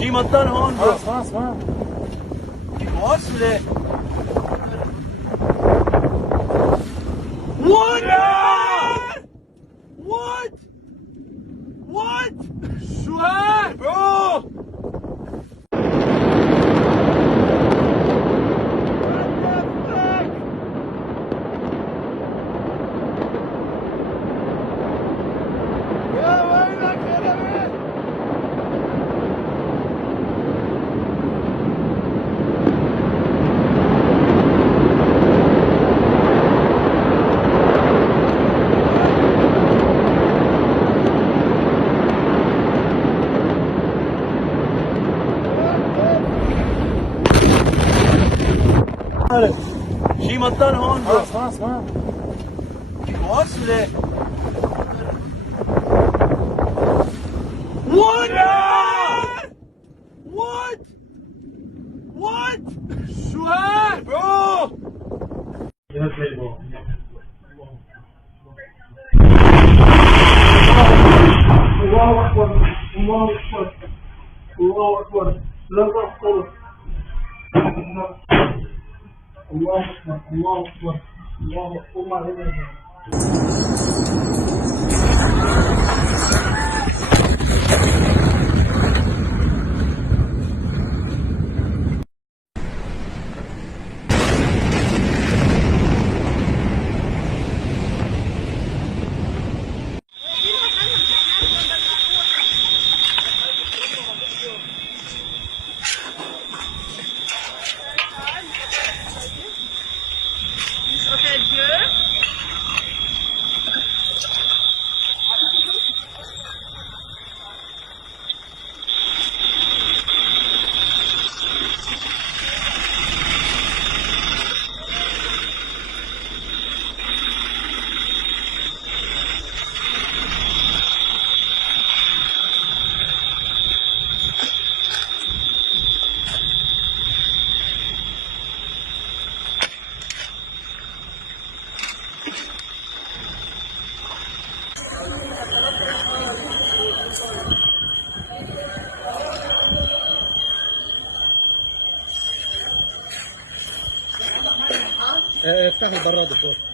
شي مطر هون خلاص خلاص ما واصل ليه؟ What? What? What? شو هاد؟ برو شي مطر هون خلاص خلاص ما واصل ليه؟ What? What? What? شو هاد؟ برو الله اكبر الله اكبر الله اكبر لا تحصل الله اكبر الله اكبر الله اكبر افتح البراد فوق